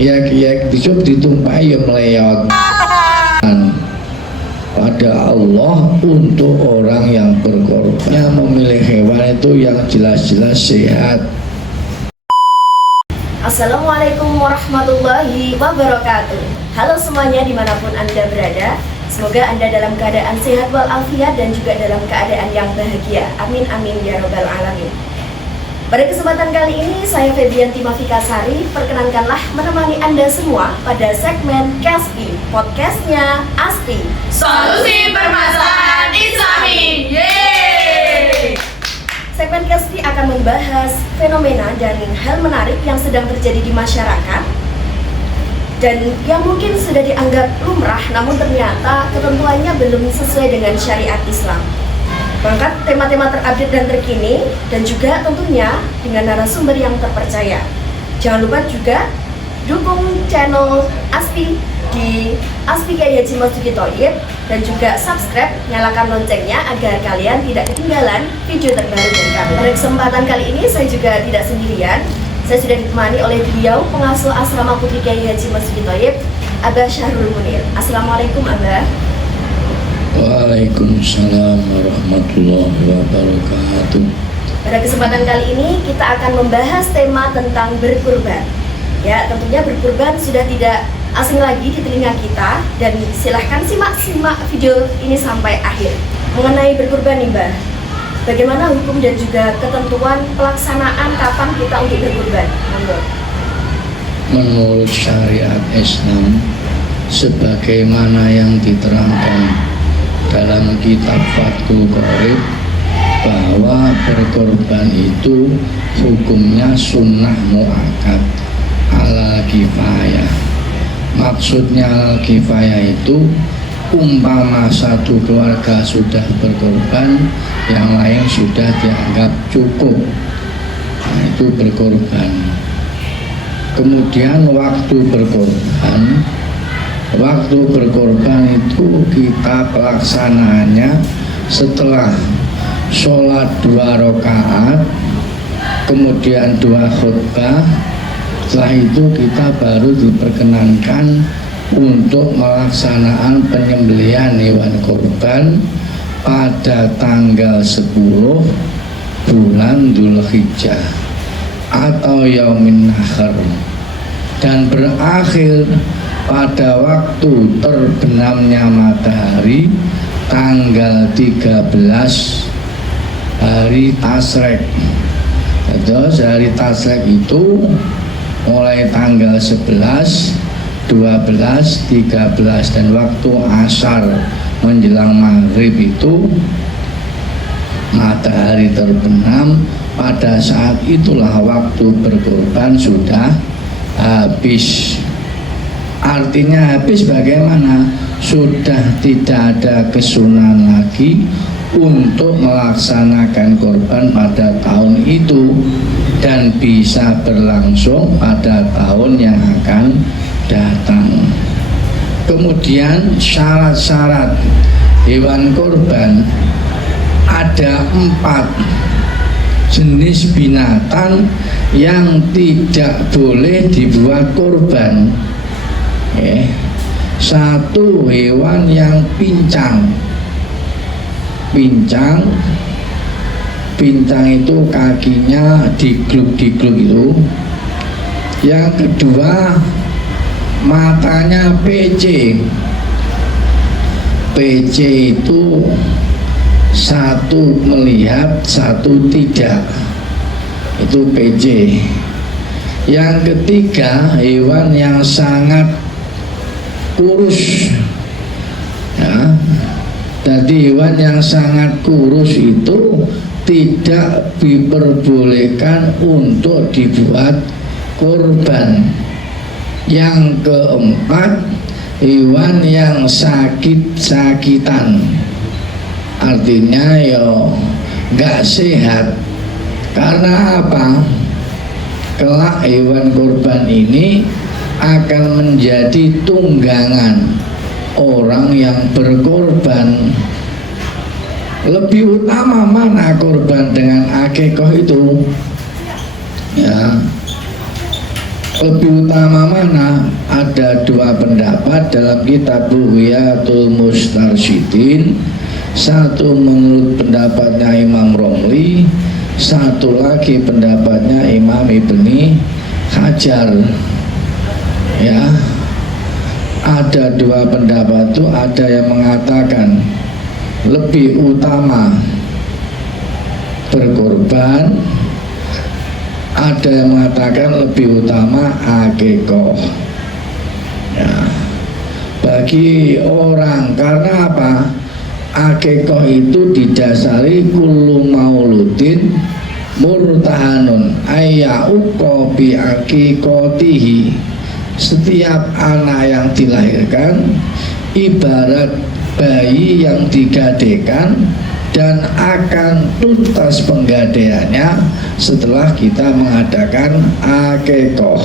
Yak besok ditumpahi yang meleot pada Allah untuk orang yang berkorban. Yang memilih hewan itu yang jelas-jelas sehat. Assalamualaikum warahmatullahi wabarakatuh. Halo semuanya dimanapun Anda berada. Semoga Anda dalam keadaan sehat walafiat dan juga dalam keadaan yang bahagia. Amin amin ya robbal alamin. Pada kesempatan kali ini saya Febianti Mafikasari perkenankanlah menemani Anda semua pada segmen Kaspi, podcastnya Aspi, Solusi Permasalahan Islami. Yeay! Segmen Kaspi akan membahas fenomena dan hal menarik yang sedang terjadi di masyarakat dan yang mungkin sudah dianggap lumrah namun ternyata ketentuannya belum sesuai dengan syariat Islam. Mengangkat tema-tema terupdate dan terkini dan juga tentunya dengan narasumber yang terpercaya. Jangan lupa juga dukung channel Aspi di Aspi Kiai Haji Mas Duki Thoyib dan juga subscribe, nyalakan loncengnya agar kalian tidak ketinggalan video terbaru dari kami. Pada kesempatan kali ini saya juga tidak sendirian. Saya sudah ditemani oleh beliau pengasuh asrama Putri Kiai Haji Mas Duki Thoyib, Abah Syahrul Munir. Assalamualaikum Abah. Waalaikumsalam warahmatullahi wabarakatuh. Pada kesempatan kali ini kita akan membahas tema tentang berkurban. Ya, tentunya berkurban sudah tidak asing lagi di telinga kita dan silahkan simak video ini sampai akhir. Mengenai berkurban nih Mbak, bagaimana hukum dan juga ketentuan pelaksanaan kapan kita untuk berkurban? Menurut syariat Islam sebagaimana yang diterangkan dalam kitab Fathul Qorib bahwa berkorban itu hukumnya sunnah muakkad ala kifayah. Maksudnya ala kifayah itu umpama satu keluarga sudah berkorban, yang lain sudah dianggap cukup. Nah, itu berkorban. Kemudian waktu berkorban itu kita pelaksanaannya setelah sholat 2 rakaat, kemudian 2 khutbah. Setelah itu kita baru diperkenankan untuk melaksanakan penyembelihan hewan korban pada tanggal 10 bulan Dzulhijjah atau Yaumin Nahar dan berakhir pada waktu terbenamnya matahari tanggal 13 hari Tasrek. Terus hari Tasrek itu mulai tanggal 11, 12, 13 dan waktu asar menjelang maghrib itu matahari terbenam. Pada saat itulah waktu berkorban sudah habis. Artinya habis bagaimana? Sudah tidak ada kesunahan lagi untuk melaksanakan korban pada tahun itu dan bisa berlangsung pada tahun yang akan datang. Kemudian syarat-syarat hewan korban ada 4 jenis binatang yang tidak boleh dibuat korban. Satu, hewan yang pincang itu kakinya digluk-digluk itu. Yang kedua, matanya PC itu satu melihat, satu tidak, itu PC. Yang ketiga, hewan yang sangat kurus ya. Jadi hewan yang sangat kurus itu tidak diperbolehkan untuk dibuat korban. Yang keempat, hewan yang sakit-sakitan, artinya ya nggak sehat. Karena apa? Kelak hewan korban ini akan menjadi tunggangan orang yang berkorban. Lebih utama mana korban dengan akikoh itu? Ya, lebih utama mana? Ada dua pendapat dalam kitab Bughyatul Mustarsyidin. Satu menurut pendapatnya Imam Romli, satu lagi pendapatnya Imam Ibni Hajar. Ya, ada dua pendapat itu, ada yang mengatakan lebih utama berkorban, ada yang mengatakan lebih utama akikoh. Ya, bagi orang, karena apa? Akikoh itu didasari kullu mauludin murtahanun ayyauqa bi akikotihi. Setiap anak yang dilahirkan ibarat bayi yang digadekan dan akan tuntas penggadaiannya setelah kita mengadakan akikoh.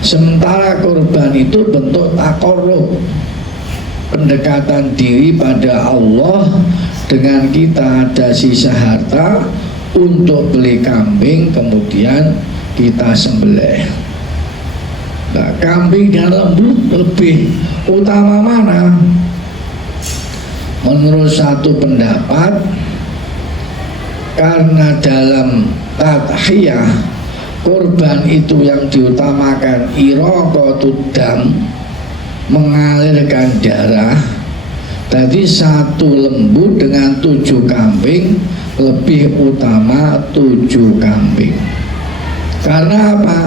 Sementara kurban itu bentuk takorrub, pendekatan diri pada Allah dengan kita ada sisa harta untuk beli kambing kemudian kita sembelih. Nah, kambing dan lembu lebih utama mana? Menurut satu pendapat, karena dalam tadhiyah kurban itu yang diutamakan iraqatud dam, mengalirkan darah. Tadi satu lembu dengan 7 kambing lebih utama 7 kambing. Karena apa?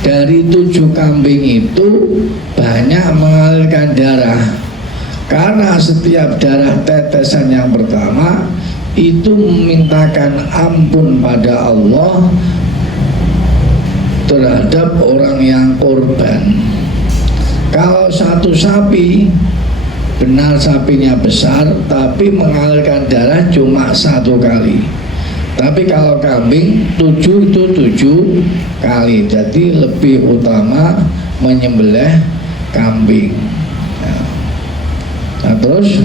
Dari 7 kambing itu banyak mengalirkan darah. Karena setiap darah tetesan yang pertama itu memintakan ampun pada Allah terhadap orang yang korban. Kalau satu sapi, benar sapinya besar tapi mengalirkan darah cuma 1 kali. Tapi kalau kambing 7 itu 7 kali. Jadi lebih utama menyembelih kambing. Nah, terus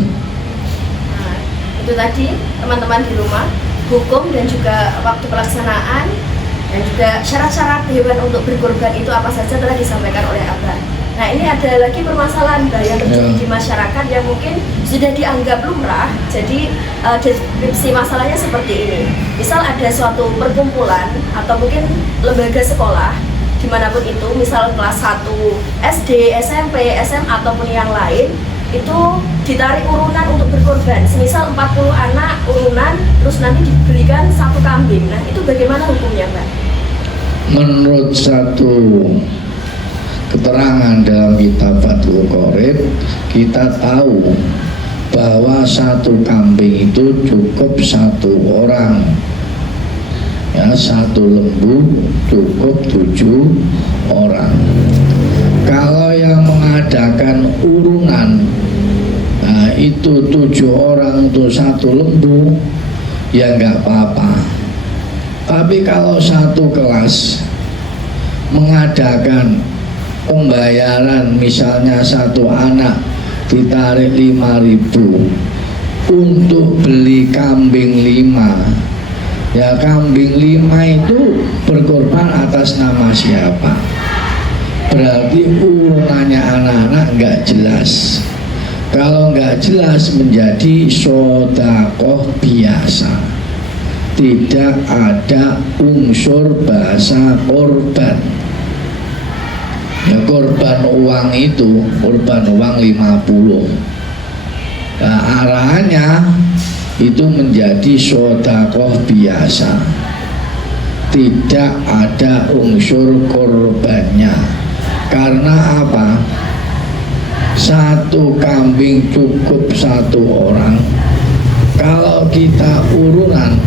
itu tadi teman-teman di rumah, hukum dan juga waktu pelaksanaan dan juga syarat-syarat hewan untuk berkorban itu apa saja telah disampaikan oleh Abah. Nah, ini ada lagi permasalahan Mbak yang terjadi di masyarakat yang mungkin sudah dianggap lumrah. Jadi deskripsi masalahnya seperti ini. Misal ada suatu perkumpulan atau mungkin lembaga sekolah dimanapun itu, misal kelas 1 SD, SMP, SMA ataupun yang lain, itu ditarik urunan untuk berkorban. Semisal 40 anak urunan, terus nanti dibelikan 1 kambing. Nah, itu bagaimana hukumnya, Mbak? Menurut satu keterangan dalam kitab Fathul Qorib, kita tahu bahwa 1 kambing itu cukup 1 orang. Ya, 1 lembu cukup 7 orang. Kalau yang mengadakan urunan, nah itu 7 orang untuk 1 lembu, ya nggak apa-apa. Tapi kalau satu kelas mengadakan pembayaran, misalnya 1 anak ditarik 5.000 untuk beli kambing 5, ya kambing 5 itu berkorban atas nama siapa? Berarti urunannya anak-anak nggak jelas. Kalau nggak jelas menjadi sodakoh biasa, tidak ada unsur bahasa korban. Ya, korban uang itu korban uang 50. Nah, arahannya itu menjadi sodakoh biasa, tidak ada unsur korbannya. Karena apa? 1 kambing cukup 1 orang. Kalau kita urunan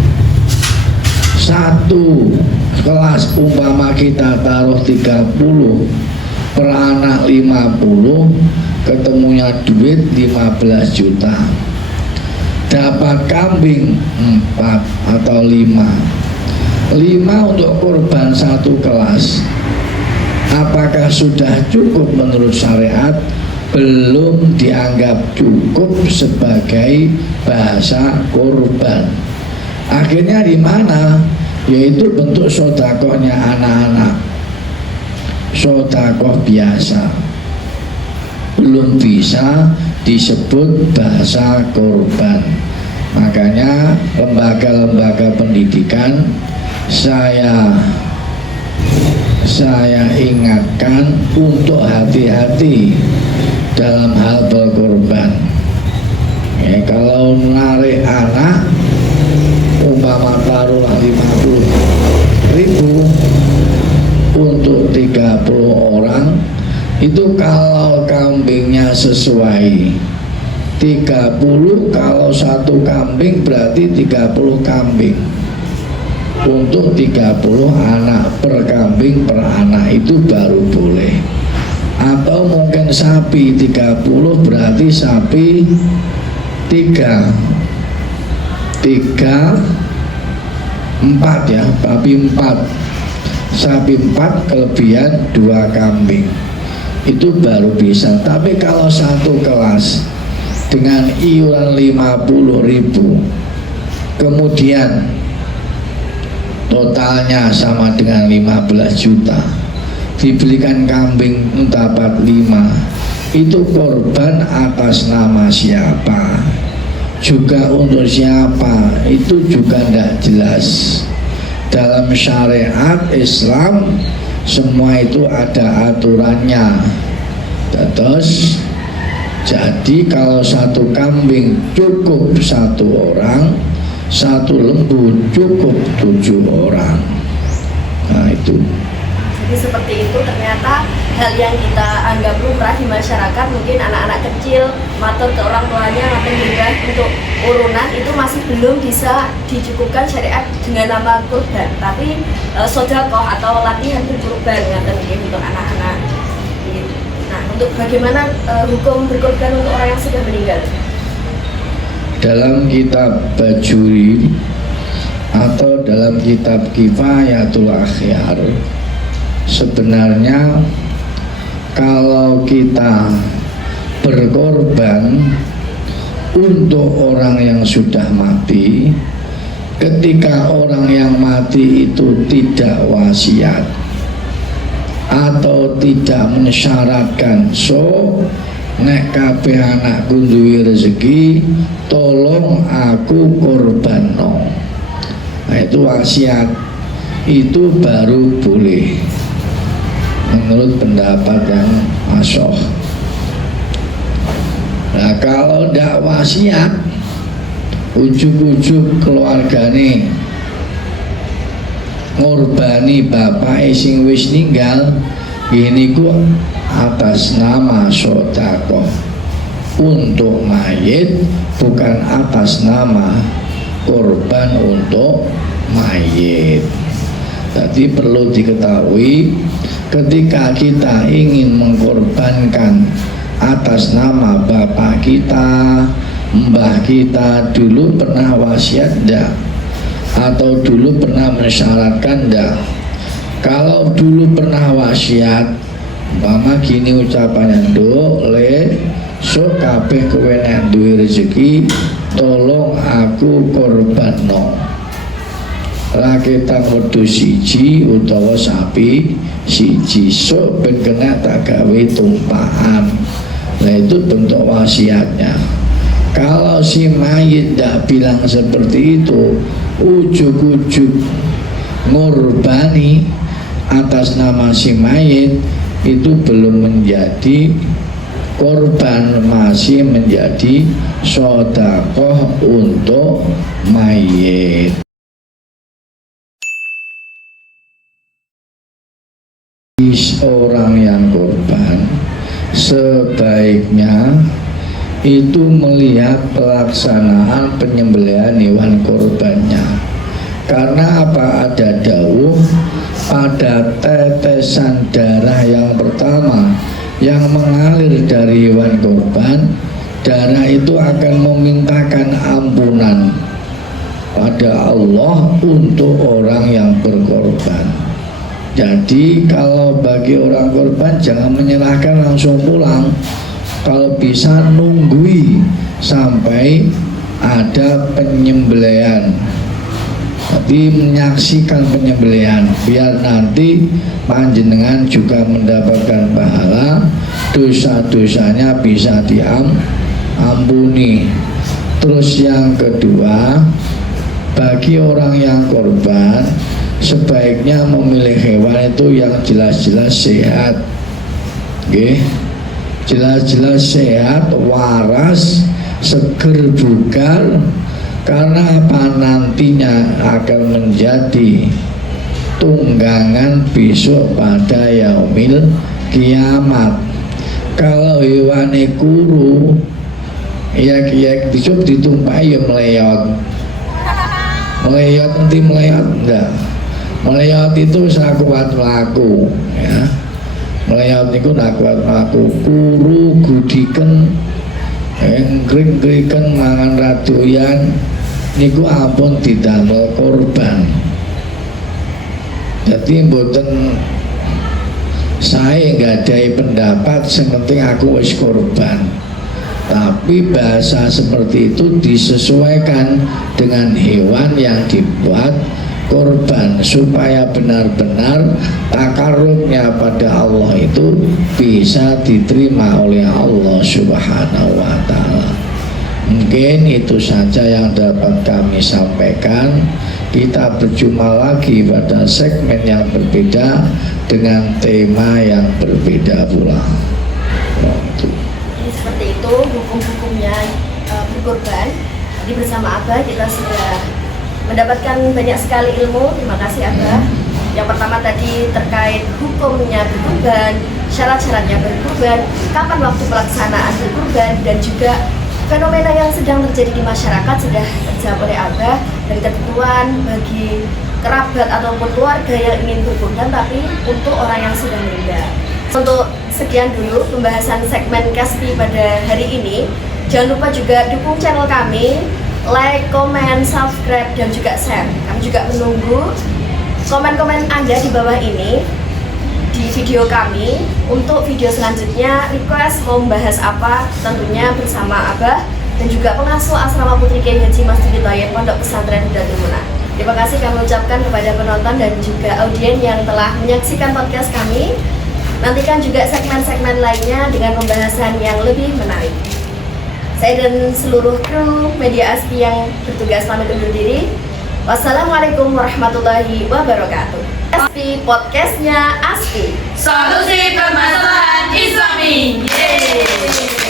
1 kelas, umpama kita taruh 30 per anak 50, ketemunya duit 15 juta. Dapat kambing 4 atau 5 untuk korban 1 kelas. Apakah sudah cukup menurut syariat? Belum dianggap cukup sebagai bahasa korban. Akhirnya di mana? Yaitu bentuk sodakohnya anak-anak. sedekah biasa, belum bisa disebut bahasa korban. Makanya lembaga-lembaga pendidikan saya ingatkan untuk hati-hati dalam hal berkorban. Ya, kalau menarik anak umpama taruhlah 50.000 untuk 30 orang, itu kalau kambingnya sesuai 30, kalau satu kambing berarti 30 kambing untuk 30 anak, per kambing per anak itu baru boleh. Atau mungkin sapi 30 berarti sapi 4 ya, sapi 4 kelebihan 2 kambing itu baru bisa. Tapi kalau satu kelas dengan iuran 50.000 kemudian totalnya sama dengan 15 juta, dibelikan kambing entah 45, itu korban atas nama siapa, juga untuk siapa, itu juga tidak jelas. Dalam syariat Islam semua itu ada aturannya. Terus jadi kalau satu kambing cukup 1 orang, 1 lembu cukup 7 orang. Nah itu. Jadi seperti itu ternyata hal yang kita anggap lumrah di masyarakat, mungkin anak-anak kecil matur ke orang tuanya ngapain juga untuk urunan, itu masih belum bisa dicukupkan syariat dengan nama kurban. Tapi sedekah atau latihan berkurban ngapain untuk anak-anak. Nah, untuk bagaimana hukum berkorban untuk orang yang sudah meninggal? Dalam kitab Bajuri atau dalam kitab Kifayatul Akhyar, sebenarnya kalau kita berkorban untuk orang yang sudah mati, ketika orang yang mati itu tidak wasiat atau tidak mensyaratkan, so nek kabeh anakku duwe rezeki tolong aku korbanno, nah itu wasiat, itu baru boleh menurut pendapat yang masyhur. Nah kalau ndak wasiat, ujuk-ujuk keluargane ngorbani bapak sing wis ninggal, ini ku atas nama sedekah untuk mayit, bukan atas nama korban untuk mayit. Jadi perlu diketahui, ketika kita ingin mengkorbankan atas nama bapak kita, mbah kita, dulu pernah wasiat enggak? Atau dulu pernah mensyaratkan enggak? Kalau dulu pernah wasiat, mama gini ucapannya, nduk le sok kabeh kowe nek duwe rezeki tolong aku korbanno, raketang wedhus siji utawa sapi siji, sok ben kena tak gawe tumpahan. Nah itu bentuk wasiatnya. Kalau si mayit tidak bilang seperti itu, ujuk-ujuk ngorbani atas nama si mayit, itu belum menjadi korban, masih menjadi sedekah untuk mayit. Orang yang korban sebaiknya itu melihat pelaksanaan penyembelihan hewan korbannya. Karena apa? Ada dawuh pada tetesan darah yang pertama yang mengalir dari hewan korban, darah itu akan memintakan ampunan pada Allah untuk orang yang berkorban. Jadi kalau bagi orang korban jangan menyerahkan langsung pulang. Kalau bisa nunggui sampai ada penyembelihan. Jadi menyaksikan penyembelihan biar nanti panjenengan juga mendapatkan pahala, dosa-dosanya bisa diampuni. Terus yang kedua, bagi orang yang korban sebaiknya memilih hewan itu yang jelas-jelas sehat, jelas-jelas sehat, waras, seger bugar. Karena apa? Nantinya akan menjadi tunggangan besok pada yaumil kiamat. Kalau hewane kuru, ya besok ditumpai ya meleyot nanti meleyot enggak. Meleyot itu sakuat melaku, ya. Meleyot itu sakuat melaku. Kuru gudiken, engkring-kringken mangan radoyan niku ampun didamel korban. Jadi mboten saya gadai pendapat sing penting aku wis korban. Tapi bahasa seperti itu disesuaikan dengan hewan yang dibuat korban supaya benar-benar takarrubnya pada Allah itu bisa diterima oleh Allah Subhanahu wa taala. Mungkin itu saja yang dapat kami sampaikan. Kita berjumpa lagi pada segmen yang berbeda dengan tema yang berbeda pula. Jadi seperti itu hukum-hukumnya berkorban. Jadi bersama Abah kita sudah mendapatkan banyak sekali ilmu. Terima kasih Abah. Yang pertama tadi terkait hukumnya berkorban, syarat-syaratnya berkorban, kapan waktu pelaksanaan berkorban, dan juga fenomena yang sedang terjadi di masyarakat sudah terjawab oleh Abah, dan ketentuan bagi kerabat ataupun keluarga yang ingin berkorban tapi untuk orang yang sudah meninggal. Untuk sekian dulu pembahasan segmen Kaspi pada hari ini. Jangan lupa juga dukung channel kami, like, comment, subscribe, dan juga share. Kami juga menunggu komen-komen Anda di bawah ini di video kami. Untuk video selanjutnya request mau membahas apa, tentunya bersama Abah dan juga pengasuh asrama Putri Kiai Haji Masjid Thoyib Pondok Pesantren Hudatul Munah. Terima kasih kami ucapkan kepada penonton dan juga audien yang telah menyaksikan podcast kami. Nantikan juga segmen-segmen lainnya dengan pembahasan yang lebih menarik. Saya dan seluruh kru media ASPI yang bertugas pamit undur diri. Wassalamualaikum warahmatullahi wabarakatuh. ASPI podcastnya ASPI. Solusi permasalahan Islami. Yeay.